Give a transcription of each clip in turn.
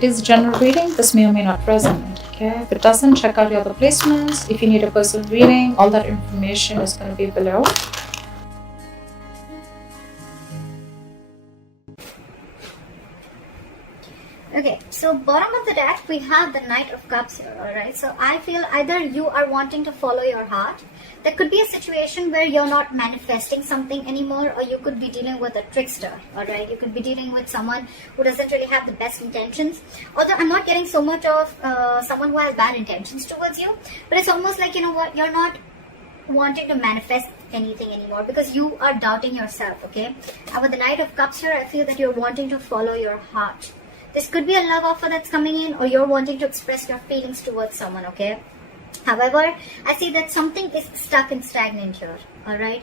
It is a general reading. This may or may not resonate. Okay, if it doesn't, check out your other placements. If you need a personal reading, all that information is going to be below. Okay, so bottom of the deck, we have the Knight of Cups here, alright? So I feel either you are wanting to follow your heart. There could be a situation where you're not manifesting something anymore, or you could be dealing with a trickster, alright? You could be dealing with someone who doesn't really have the best intentions. Although I'm not getting so much of someone who has bad intentions towards you, but it's almost like, you know what, you're not wanting to manifest anything anymore because you are doubting yourself, okay? And with the Knight of Cups here, I feel that you're wanting to follow your heart. This could be a love offer that's coming in, or you're wanting to express your feelings towards someone, okay? However, I see that something is stuck and stagnant here, alright?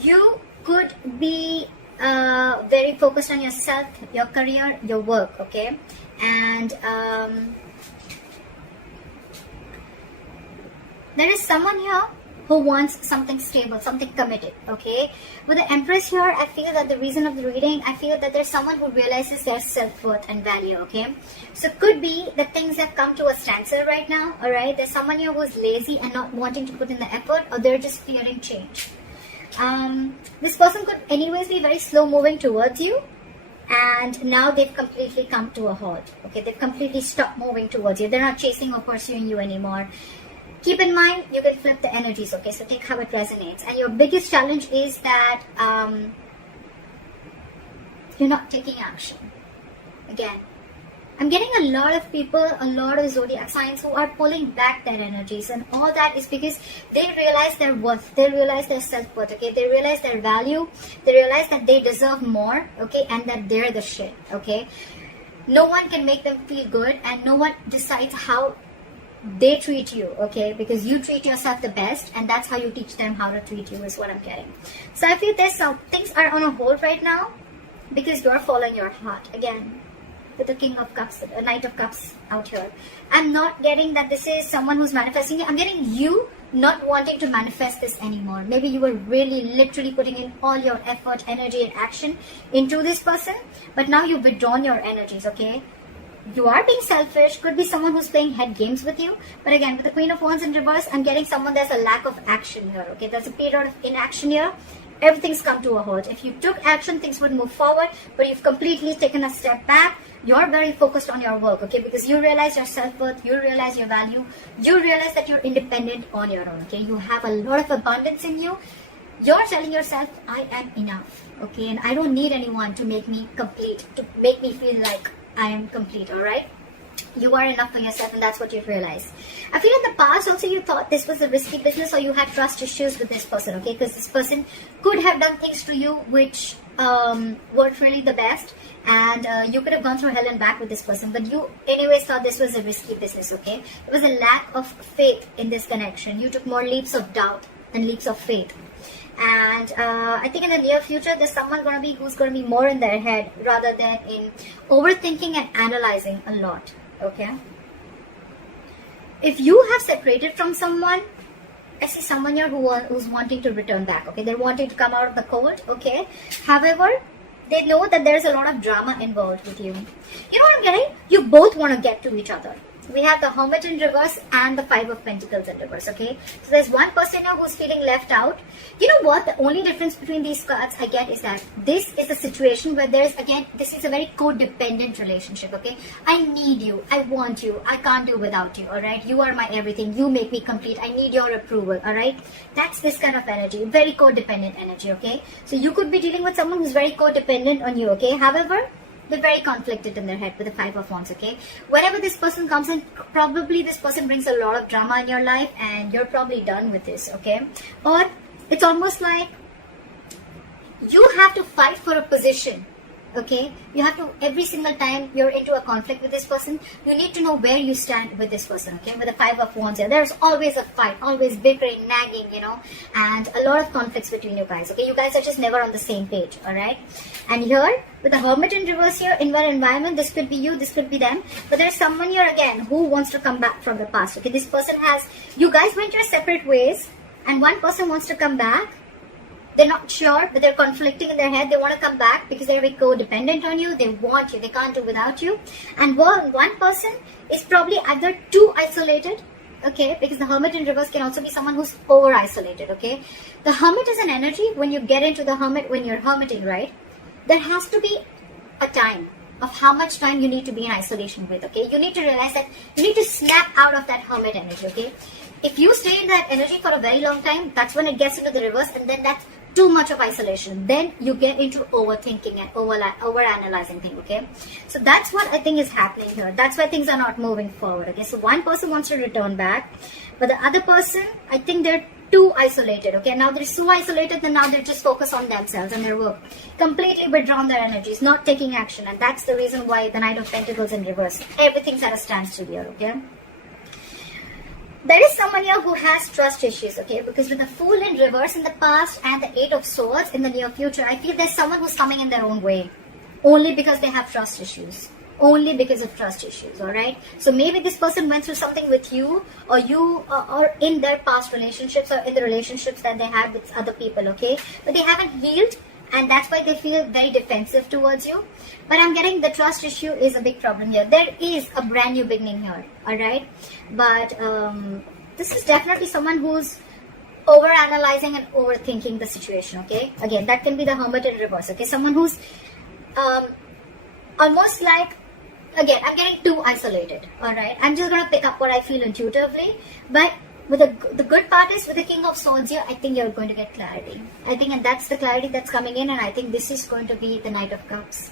You could be very focused on yourself, your career, your work, okay? And there is someone here who wants something stable, something committed, okay? With the Empress here, I feel that the reason of the reading, I feel that there's someone who realizes their self-worth and value, okay? So it could be that things have come to a standstill right now, alright? There's someone here who's lazy and not wanting to put in the effort, or they're just fearing change. This person could anyways be very slow moving towards you, and now they've completely come to a halt, okay? They've completely stopped moving towards you. They're not chasing or pursuing you anymore. Keep in mind, you can flip the energies, okay? So take how it resonates. And your biggest challenge is that you're not taking action. Again, I'm getting a lot of people, a lot of zodiac signs who are pulling back their energies. And all that is because they realize their worth. They realize their self-worth, okay? They realize their value. They realize that they deserve more, okay? And that they're the shit, okay? No one can make them feel good, and no one decides how they treat you, okay? Because you treat yourself the best, and that's how you teach them how to treat you, is what I'm getting. So I feel there's some things are on a hold right now because you're following your heart. Again, with the King of Cups, a Knight of Cups out here, I'm not getting that this is someone who's manifesting it. I'm getting you not wanting to manifest this anymore. Maybe you were really literally putting in all your effort, energy, and action into this person, but now you've withdrawn your energies, okay? You are being selfish. Could be someone who's playing head games with you. But again, with the Queen of Wands in reverse, I'm getting someone, there's a lack of action here, okay? There's a period of inaction here. Everything's come to a halt. If you took action, things would move forward, but you've completely taken a step back. You're very focused on your work, okay? Because you realize your self-worth, you realize your value, you realize that you're independent on your own, okay? You have a lot of abundance in you. You're telling yourself, I am enough, okay? And I don't need anyone to make me complete, to make me feel like I am complete, alright? You are enough for yourself, and that's what you've realized. I feel in the past also you thought this was a risky business, or you had trust issues with this person, okay? Because this person could have done things to you which weren't really the best, and you could have gone through hell and back with this person, but you anyways thought this was a risky business, okay? There was a lack of faith in this connection. You took more leaps of doubt than leaps of faith. And I think in the near future there's someone who's going to be more in their head rather than in overthinking and analyzing a lot, okay? If you have separated from someone, I see someone here who's wanting to return back, okay? They're wanting to come out of the cold, okay? However, they know that there's a lot of drama involved with you. You know what I'm getting? You both want to get to each other. We have the Hermit in reverse and the Five of Pentacles in reverse, okay? So there's one person here who's feeling left out. You know what? The only difference between these cards I get is that this is a situation where there's, again, this is a very codependent relationship, okay? I need you. I want you. I can't do without you, alright? You are my everything. You make me complete. I need your approval, alright? That's this kind of energy. Very codependent energy, okay? So you could be dealing with someone who's very codependent on you, okay? However, they're very conflicted in their head with the Five of Wands, okay? Whenever this person comes in, probably this person brings a lot of drama in your life, and you're probably done with this, okay? Or it's almost like you have to fight for a position, okay? You have to, every single time you're into a conflict with this person, you need to know where you stand with this person, okay? With the Five of Wands here, there's always a fight, always bickering, nagging, you know, and a lot of conflicts between you guys, okay? You guys are just never on the same page, alright? And here, with the Hermit in reverse here, in one environment, this could be you, this could be them, but there's someone here again who wants to come back from the past, okay? This person has, you guys went your separate ways, and one person wants to come back, They're not sure, but they're conflicting in their head. They want to come back because they're very codependent on you. They want you. They can't do without you. And one person is probably either too isolated, okay, because the hermit in reverse can also be someone who's over isolated, okay. The hermit is an energy. When you get into the hermit, when you're hermiting, right, there has to be a time of how much time you need to be in isolation with, okay. You need to realize that you need to snap out of that hermit energy, okay. If you stay in that energy for a very long time, that's when it gets into the reverse, and then that's too much of isolation. Then you get into overthinking and over analyzing things, okay. So that's what I think is happening here. That's why things are not moving forward, okay. So one person wants to return back, but the other person, I think they're too isolated, okay. Now they're so isolated that now they're just focused on themselves and their work, completely withdrawn their energies, not taking action. And that's the reason why the Knight of Pentacles in reverse, everything's at a standstill here, okay. There is someone here who has trust issues, okay, because with the Fool in reverse in the past and the Eight of Swords in the near future, I feel there's someone who's coming in their own way, only because they have trust issues, only because of trust issues, all right. So maybe this person went through something with you, or you, or in their past relationships, or in the relationships that they had with other people, okay, but they haven't healed, and that's why they feel very defensive towards you. But I'm getting the trust issue is a big problem here. There is a brand new beginning here, all right. But this is definitely someone who's over analyzing and overthinking the situation, okay. Again, that can be the Hermit in reverse, okay. Someone who's almost like, again, I'm getting too isolated, all right. I'm just gonna pick up what I feel intuitively, but with the good part is with the King of Swords here, I think you're going to get clarity. I think, and that's the clarity that's coming in, and I think this is going to be the Knight of Cups.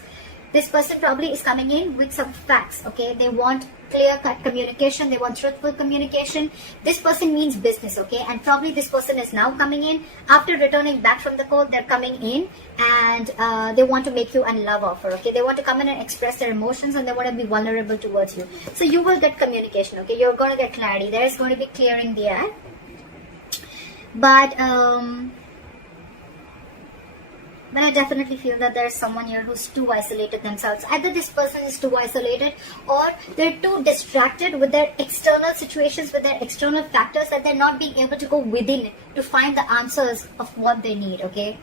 This person probably is coming in with some facts, okay. They want clear-cut communication. They want truthful communication. This person means business, okay. And probably this person is now coming in after returning back from the cold. They're coming in and they want to make you a love offer, okay. They want to come in and express their emotions, and they want to be vulnerable towards you. So you will get communication, okay. You're going to get clarity. There is going to be clearing the air. But I definitely feel that there's someone here who's too isolated themselves. Either this person is too isolated, or they're too distracted with their external situations, with their external factors, that they're not being able to go within to find the answers of what they need, okay.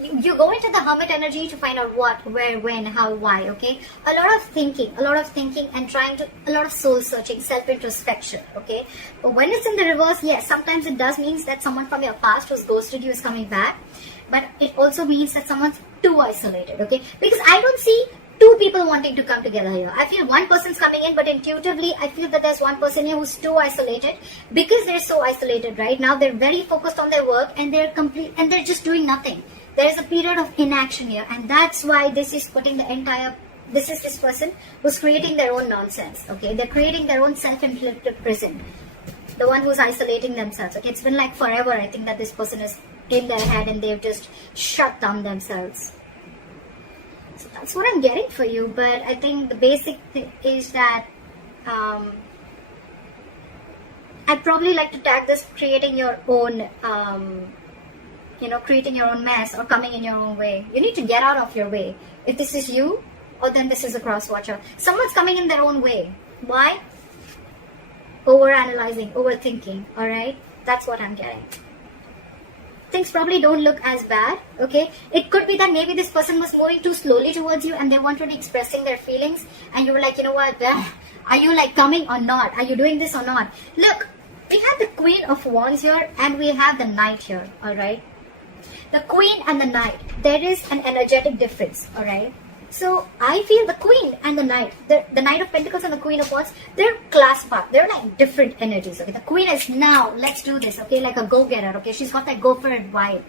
You go into the Hermit energy to find out what, where, when, how, why, okay. A lot of thinking and a lot of soul searching, self-introspection, okay. But when it's in the reverse, yes, sometimes it does mean that someone from your past who's ghosted you is coming back. But it also means that someone's too isolated, okay? Because I don't see two people wanting to come together here. I feel one person's coming in, but intuitively, I feel that there's one person here who's too isolated. Because they're so isolated right now, they're very focused on their work, and they're just doing nothing. There is a period of inaction here, and that's why this is putting this person who's creating their own nonsense, okay? They're creating their own self-inflicted prison. The one who's isolating themselves, okay? It's been like forever, I think, that this person is in their head and they've just shut down themselves. So that's what I'm getting for you. But I think the basic thing is that I'd probably like to tag this creating your own creating your own mess, or coming in your own way. You need to get out of your way. If this is you, or then this is a cross watcher. Someone's coming in their own way. Why? Over analyzing, overthinking, alright? That's what I'm getting. Things probably don't look as bad, okay? It could be that maybe this person was moving too slowly towards you, and they weren't really expressing their feelings, and you were like, you know what, are you like coming or not? Are you doing this or not? Look, we have the Queen of Wands here, and we have the Knight here, alright? The Queen and the Knight, there is an energetic difference, alright? So I feel the Queen and the Knight, the Knight of Pentacles and the Queen of Wands, they're class apart. They're like different energies. Okay, the Queen is now, let's do this. Okay, like a go-getter. Okay, she's got that go for it vibe.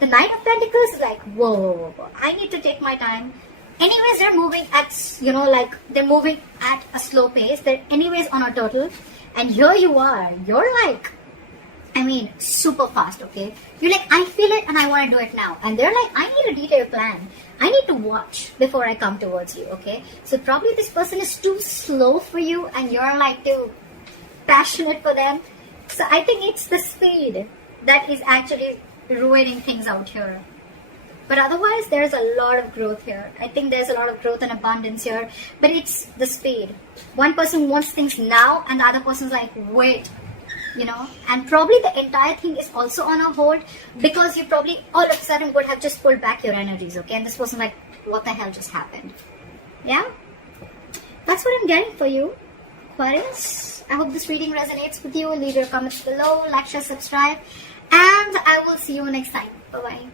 The Knight of Pentacles is like, whoa. I need to take my time. Anyways, they're moving at, they're moving at a slow pace. They're anyways on a turtle, and here you are. You're like, super fast. Okay, you're like, I feel it and I want to do it now. And they're like, I need a detailed plan. I need to watch before I come towards you, okay? So probably this person is too slow for you, and you're like too passionate for them. So I think it's the speed that is actually ruining things out here. But otherwise, there's a lot of growth here. I think there's a lot of growth and abundance here. But it's the speed. One person wants things now, and the other person's like, wait. and probably the entire thing is also on a hold because you probably all of a sudden would have just pulled back your energies, okay? And this wasn't like, what the hell just happened? Yeah? That's what I'm getting for you, Aquarius. I hope this reading resonates with you. Leave your comments below, like, share, subscribe, and I will see you next time. Bye-bye.